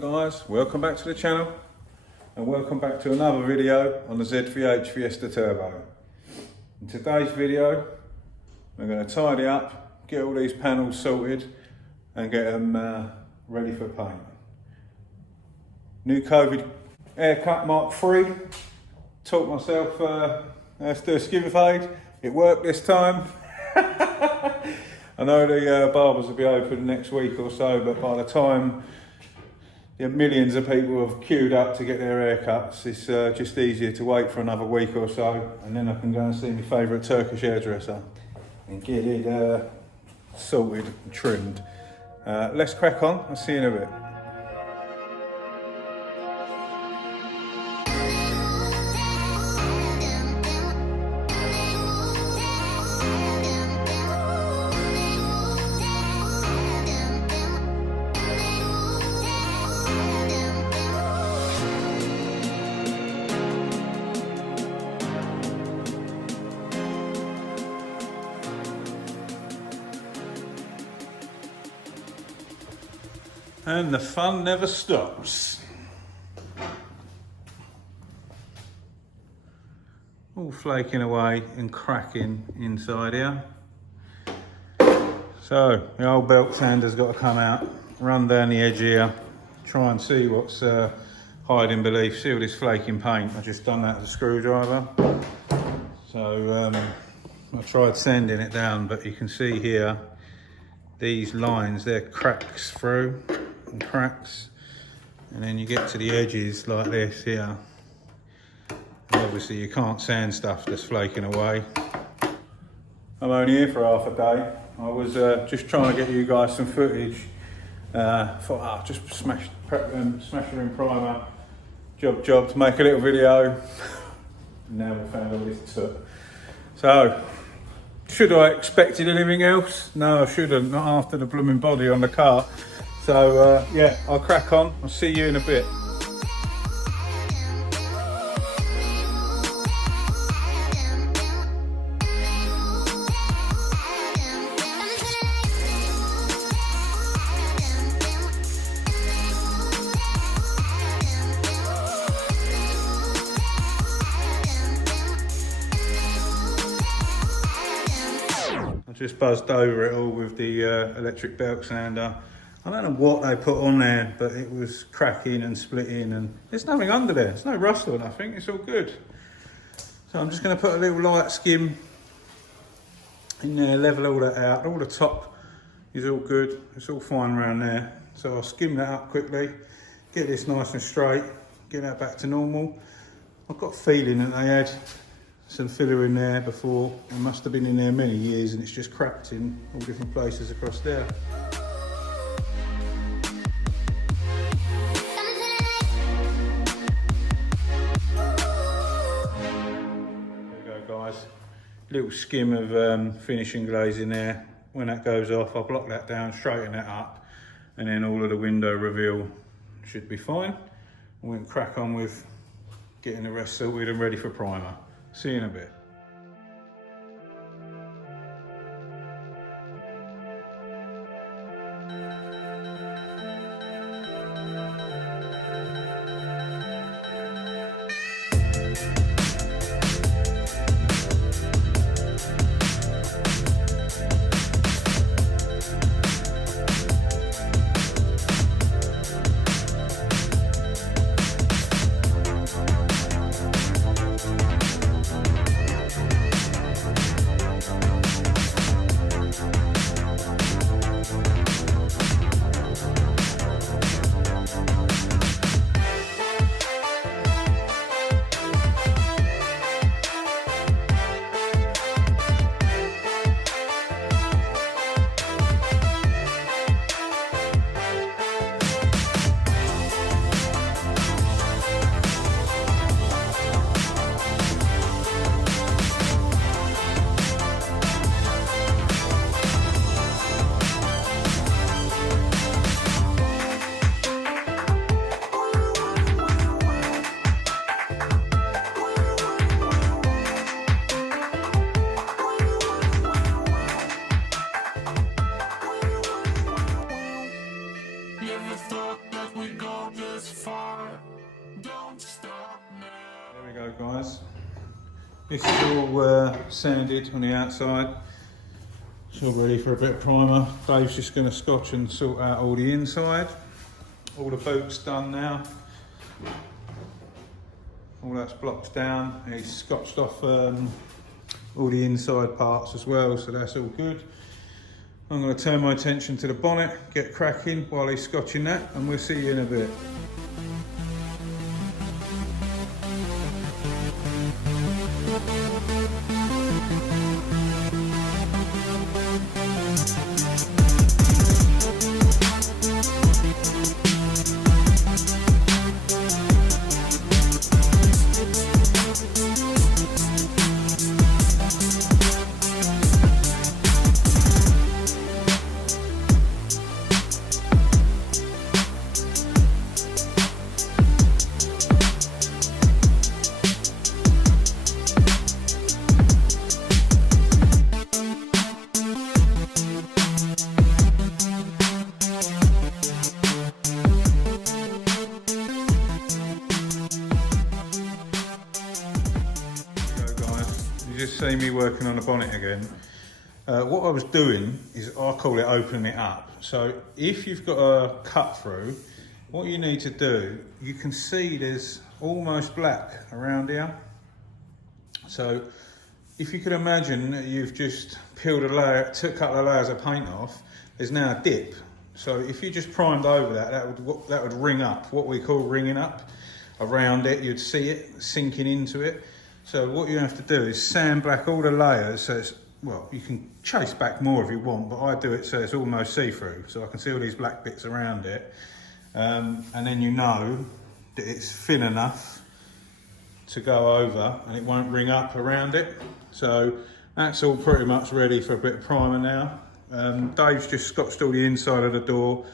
morning guys, welcome back to the channel and welcome back to another video on the ZVH Fiesta Turbo. In today's video we're going to tidy up, get all these panels sorted and get them ready for paint. New COVID haircut Mark III. Taught myself how to do a skin fade. It worked this time. I know the barbers will be open next week or so, but by the time millions of people have queued up to get their haircuts, it's just easier to wait for another week or so, and then I can go and see my favourite Turkish hairdresser and get it sorted and trimmed. Let's crack on. I'll see you in a bit. And the fun never stops. All flaking away and cracking inside here. So the old belt sander's got to come out, run down the edge here, try and see what's hiding beneath. See all this flaking paint. I just done that with a screwdriver. So I tried sanding it down, but you can see here these lines, they're cracks through. And cracks, and then you get to the edges like this here, and obviously you can't sand stuff that's flaking away. I'm only here for half a day. I was just trying to get you guys some footage. Thought just smash her in primer, job to make a little video. Now we found all this took. So should I expected anything else? No, I shouldn't, not after the blooming body on the cart. So yeah, I'll crack on. I'll see you in a bit. I just buzzed over it all with the electric belt sander. I don't know what they put on there, but it was cracking and splitting, and there's nothing under there. There's no rust or nothing. It's all good. So I'm just going to put a little light skim in there, level all that out. All the top is all good. It's all fine around there. So I'll skim that up quickly, get this nice and straight, get that back to normal. I've got a feeling that they had some filler in there before. It must have been in there many years, and it's just cracked in all different places across there. Little skim of finishing glaze in there. When that goes off, I'll block that down, straighten that up, and then all of the window reveal should be fine. We can crack on with getting the rest sorted and ready for primer. See you in a bit. Go guys, this is all sanded on the outside. It's all ready for a bit of primer. Dave's just going to scotch and sort out all the inside. All the boots done now. All that's blocked down. He's scotched off all the inside parts as well, so that's all good. I'm going to turn my attention to the bonnet, get cracking while he's scotching that, and we'll see you in a bit. Just see me working on the bonnet again. What I was doing is, I call it opening it up. So if you've got a cut through, what you need to do, you can see there's almost black around here. So if you could imagine that you've just peeled a layer, took a couple of layers of paint off, there's now a dip. So if you just primed over that, that would ring up, what we call ringing up around it. You'd see it sinking into it. So what you have to do is sand black all the layers, so it's, well, you can chase back more if you want, but I do it so it's almost see-through, so I can see all these black bits around it. And then you know that it's thin enough to go over and it won't ring up around it. So that's all pretty much ready for a bit of primer now. Dave's just scotched all the inside of the door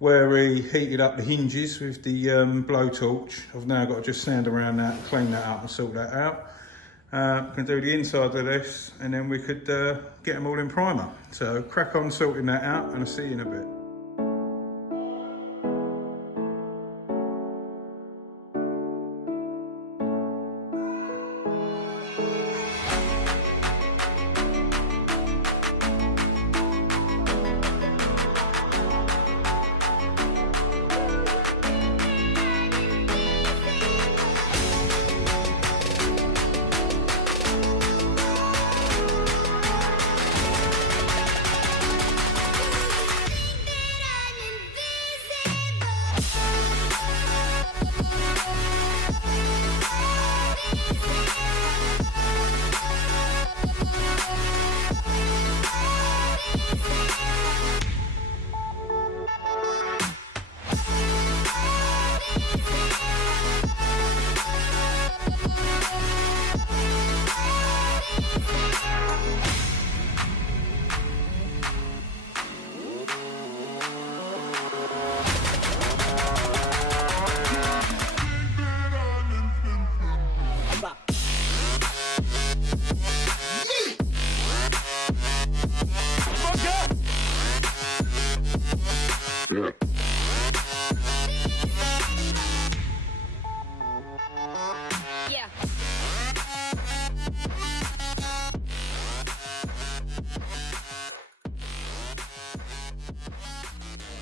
where he heated up the hinges with the blowtorch. I've now got to just sand around that, clean that up and sort that out. Can do the inside of this and then we could get them all in primer. So crack on sorting that out and I'll see you in a bit.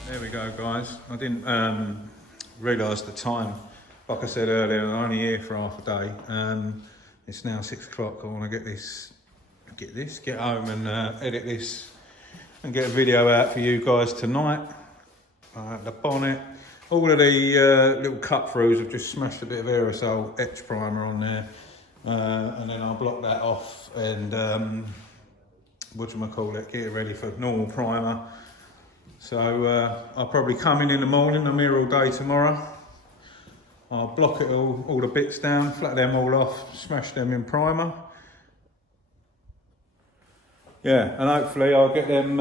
There we go guys, I didn't realise the time. Like I said earlier, I'm only here for half a day. It's now 6 o'clock. I want to get home and edit this and get a video out for you guys tonight. The bonnet, all of the little cut throughs, I've just smashed a bit of aerosol etch primer on there. And then I'll block that off and get it ready for normal primer. So I'll probably come in the morning. I'm here all day tomorrow. I'll block it all the bits down, flat them all off, smash them in primer. Yeah, and hopefully I'll get them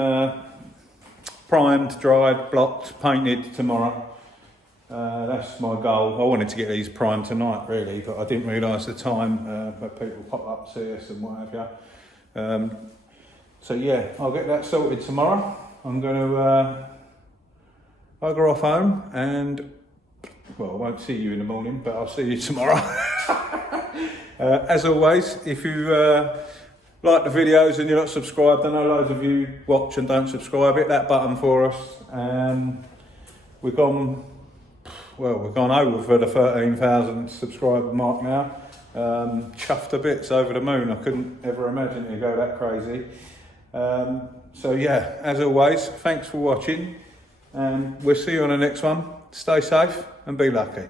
primed, dried, blocked, painted tomorrow. That's my goal. I wanted to get these primed tonight really, but I didn't realise the time that people pop up to see us and what have you. So yeah, I'll get that sorted tomorrow. I'm going to bugger off home and, well, I won't see you in the morning, but I'll see you tomorrow. As always, if you like the videos and you're not subscribed, I know loads of you watch and don't subscribe, hit that button for us. We've gone over for the 13,000 subscriber mark now. Chuffed to bits, over the moon. I couldn't ever imagine it'd go that crazy. So yeah, as always, thanks for watching, and we'll see you on the next one. Stay safe and be lucky.